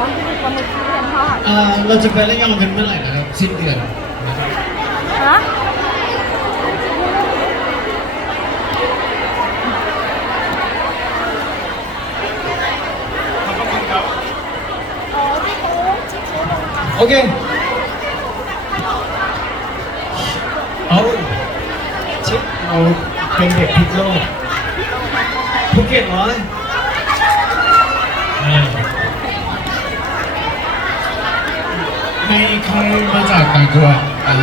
ยวที่มีปลาหมึกที่เรียนทอดเอ่อเราจะไประยองกันเมื่อไหร่นะครับสิ้นเดือนนะครับฮะโอเคเอาชิปเราเป็นเด็กพิษโลกภูเก็ตเหรออ่ ไม่เคยมาจากต่างจังหวัดอ่า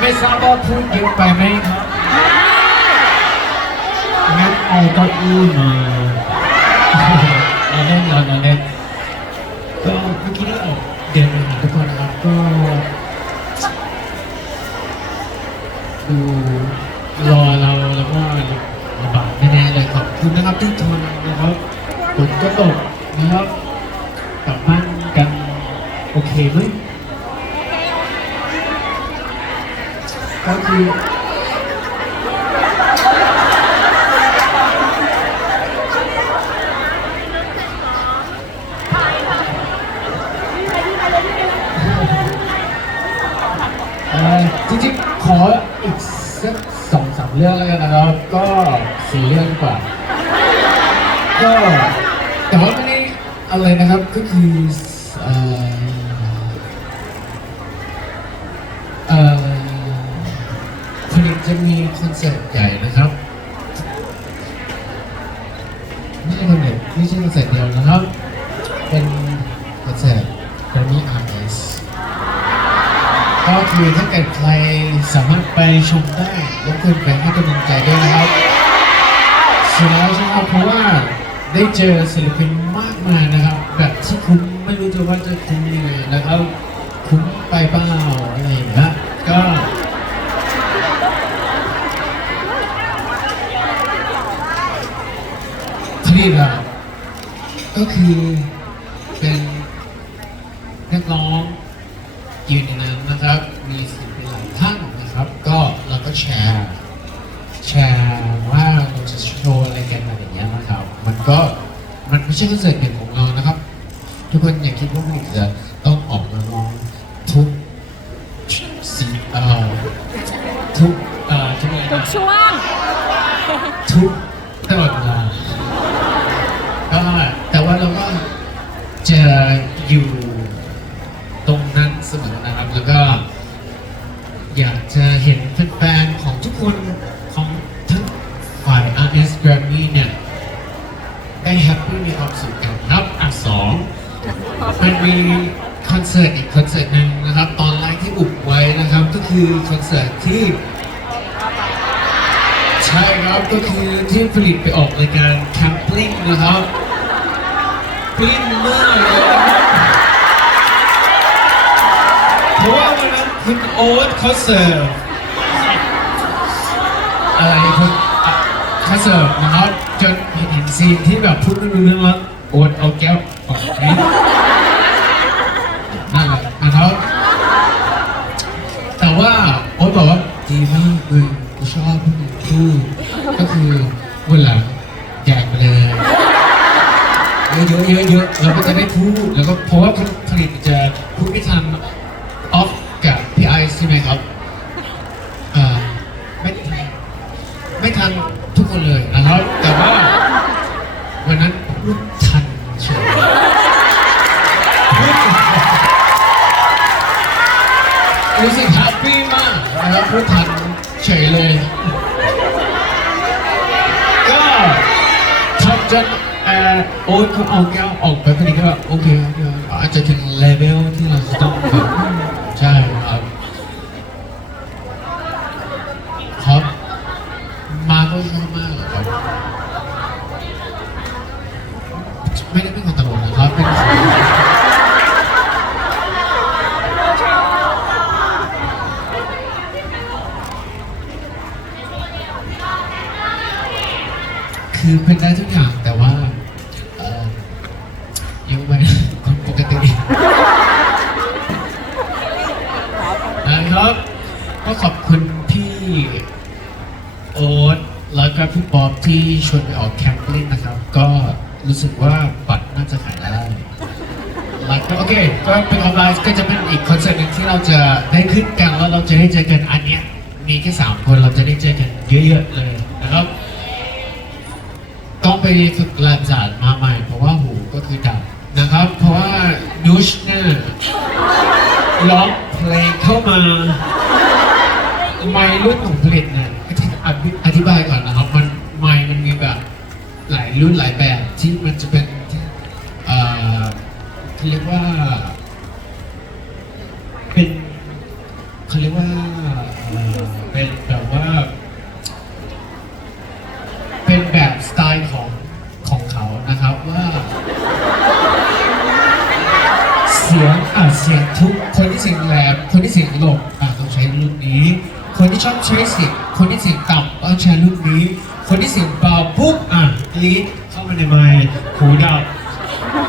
ไม่ทราบว่าพูดเยอะไปไหมครับงั้นเอาเก้าอี้มาเราเล่นเราเล่นก็เมื่อกี้ได้ออกเดินไปหาทุกคนครับก็ดูรอเราแล้วก็ลำบากแน่ๆเลยขอบคุณนะครับทุกคนนะครับฝนก็ตกนะครับกลับบ้านกันโอเคไหม ก็คือเอ่จริงๆ ขออีกสักสองสามเรื่องแล้วกันนะครับ ก็สี่เรื่องกว่า ก็แต่ว่าไม่ได้อะไรนะครับก็คือเอ่อ จะมีคอนเสิร์ตใหญ่นะครับไม่ใช่คอนเสิร์ตไม่ใช่คอนเสิร์ตเดียวนะครับ เป็นคอนเสิร์ต Grammy Artist ก็คือถ้าเกิดใครสามารถไปชมได้รบกวนไปให้กำลังใจด้วยนะครับสุดแล้วใช่ไหมครับเพราะว่าได้เจอศิลปินมากมายนะครับ แบบที่คุ้มไม่รู้จะว่าจะคุ้มยังไงนะครับคุ้มไปเปล่าอะไรอย่างเงี้ย ก็ผลิตอะก็คือเป็นนักร้องยืนในนั้นนะครับ มีศิลปินหลายท่านนะครับ ก็เราก็แชร์แชร์ว่าเราจะโชว์อะไรกันอะไรอย่างเงี้ยนะครับ มันก็มันไม่ใช่คอนเสิร์ตเดี่ยวของเรานะครับ ทุกคนอย่าคิดว่ามันเราจะ สิร์ตอีกคอนเสิร์ตหนึ่งนะครับตอนแรกที่อุบไว้นะครับก็คือคอนเสิร์ตที่ใช่ครับก็คือที่ผลิตไปออกรายการแคมปิ้งนะครับปลิ้นมากเลยเพราะว่าวันนั้นคุณโอ๊ตเขาเสิร์ฟอะไรคุณอะเขาเสิร์ฟนะครับจนเห็นซีนที่แบบพูดไม่รู้เรื่องแล้วโอ๊ตเอาแก้วออกนี้นแหละนะครับ แต่ว่าโอ๊ ตบอกว่าดีมากเลยกูชอบที่มึงพูก็คือวันหลังแจกไปเลยเยอะๆเยอะๆเราก็จะได้พูดแล้วก็เพราะว่าผลิตจะพูดไม่ทันออฟกับพี่ไอซ์ใช่ไหมครับอ่าไม่ไม่ทันทุกคนเลยนะครับ แต่ว่าวันนั้นพูดทันเฉยรู้สึกฮปปี้มากนะครับพูดทันเฉยเลย ก็ทำจนเออโอ๊ตเขาเอาแก้วออกไปพอดีก็แบบโอเคโอเคอาจจะถึงเลเวลที่เราจะต้องแบบใช่ครับครับมาก็ชอบมากครับ ไม่ได้เป็นคนตลกนะครับเป็น คือเป็นได้ทุกอย่างแต่ว่าเออยังไม่คนปกตินะครับ ก็ขอบคุณพี่โอ๊ตแล้วก็พี่ป๊อปที่ชวนไปออกแคมปิ้งนนะครับ ก็รู้สึกว่าบัตรน่าจะขายได้ไลฟ์โอเค ก็เป็นออนไลน์ก็จะเป็นอีกคอนเสิร์ตหนึ่งที่เราจะได้ขึ้นกันแล้วเราจะได้เจอกันอันเนี้ยมีแค่สามคนเราจะได้เจอกันเยอะๆเลย ไปฝึกลานจาดมาใหม่ เพราะว่าหูก็คือดับนะครับ เพราะว่านูชเนี่ยร้องเพลงเข้ามาไมค์รุ่นของผลิตเนี่ยอธิบายก่อนนะครับมันไมค์มันมีแบบหลายรุ่นหลายแบบที่มันจะเป็นที่เอ่อเรียกว่า เป็นเขาเรียกว่าเอ่อเป็นแบบว่า เป็นแบบสไตล์ของของเขานะครับว่า เสียงอะเสียงทุกคนที่เสียงแหลมคนที่เสียงหลบอะต้องใช้รุ่นนี้ คนที่ชอบใช้เสียงคนที่เสียงต่ำต้องใช้รุ่นนี้ คนที่เสียงเบาปุ๊บอะลีดเข้ามาในไมค์หูดับ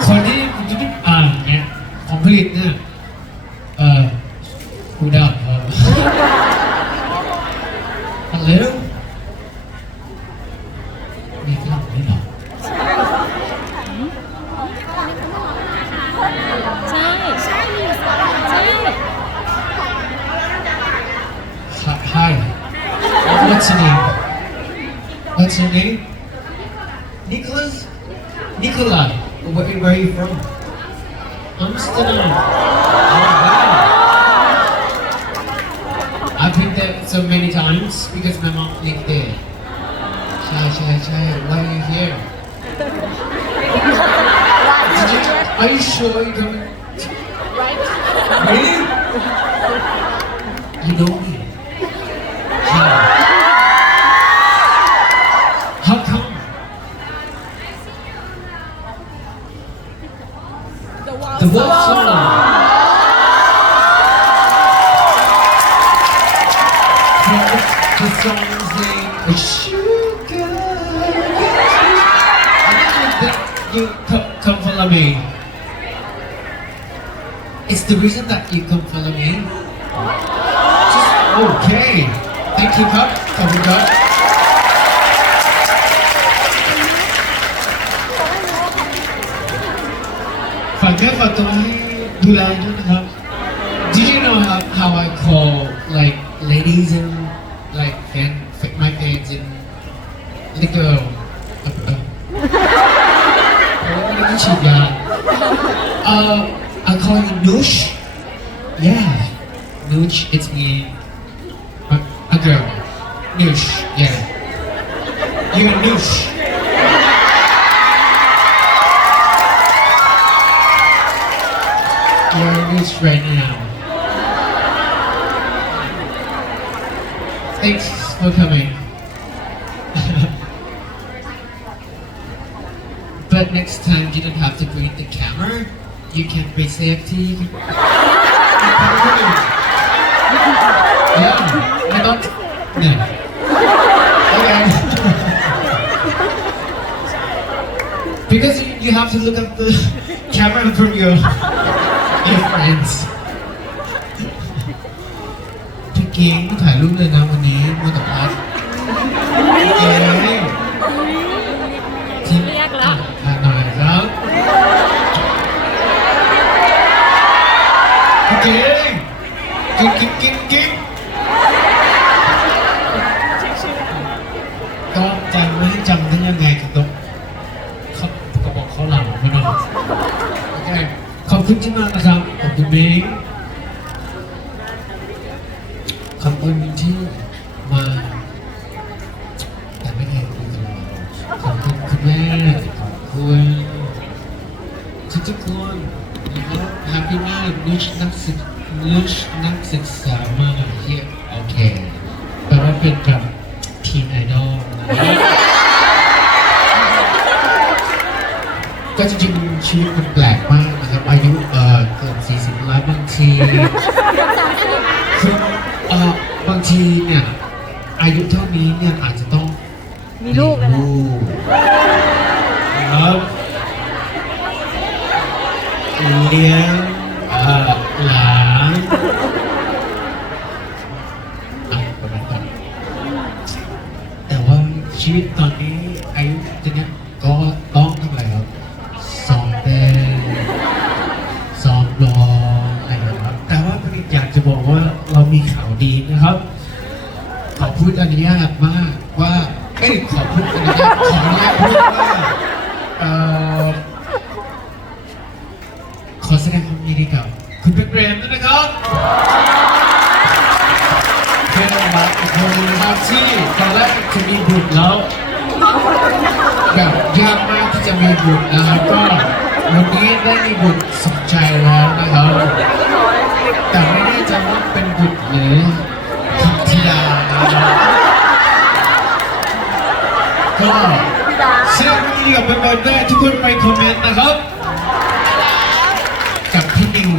คนที่อะเนี้ยของผลิตเนี่ยเอ่อหูดับออฮัลโหล Nicholas? Nikolai. Where, where are you from? Amsterdam. Oh, wow. I've been there so many times because my mom lived there. Shy, shy, shy. Why are you here? You, are you sure you're coming? Really? You know me? wish you good. I you come, come follow me. It's the reason that you come follow me. Just okay. Thank you, God. Thank you, God. Did you know how, how I call like ladies and like fans? Uh, I call you Noosh. Yeah, Noosh. It's me. A, a girl. Noosh. Yeah. You're Noosh. You're Noosh right now. Thanks for coming. but next time you don't have to bring the camera You can be safety. Yeah, I don't. No. Okay. because you, you have to look at the camera from your your friends. พี่เก่งถ่ายรูปเลยนะวันนี้มัวแต่พัดเก่ง พี่เก่งกิ๊กกิ๊กกิ๊กกิ๊กก็จำไม่จำได้ยังไงก็ต้องเขาก็บอกเขาหลังมาหน่อยโอเคขอบคุณที่มานะครับขอบคุณเม้งขอบคุณที่มาแต่ไม่เคยคุยกับเราขอบคุณคุณแม่ขอบคุณทุกทุกๆคนนะครับแฮป ปี้มากนุชนักศึกนุชนักศึกษามากที่โอเคแปลว่าเป็นแบบทีนไอดอลนะครับก็จริงๆชีวิตมันแปลกมากนะครับ อายุเอ่อเกิน40 แล้วบางทีคือเอ่อบางทีเนี่ย อายุเท่านี้เนี่ยอาจจะต้องมีลูกกันแล้วลูกครับเลี้ยงเอ่อ หลานแต่ว่าชีวิตตอนนี้อายุจะเนี้ยก็ต้องเท่าไหร่ครับสอบเต้นสอบรออะไรครับแต่ว่าผมอยากจะบอกว่าเรามีข่าวดีนะครับ ขอพูดอนุญาตมากว่าไม่ขอพูดอนุญาตขออนุญาตพูด จะมีบุตรแล้วแบบยากมากที่จะมีบุตรนะครับก็วันนี้ได้มีบุตรสมใจแล้วนะครับ แต่ไม่แน่ใจว่าเป็นบุตรหรือธิดานะครับก็แสดงความยินดีกับเป็นเบอร์ได้ทุกคนไปคอมเมนต์นะครับ กับพี่นิว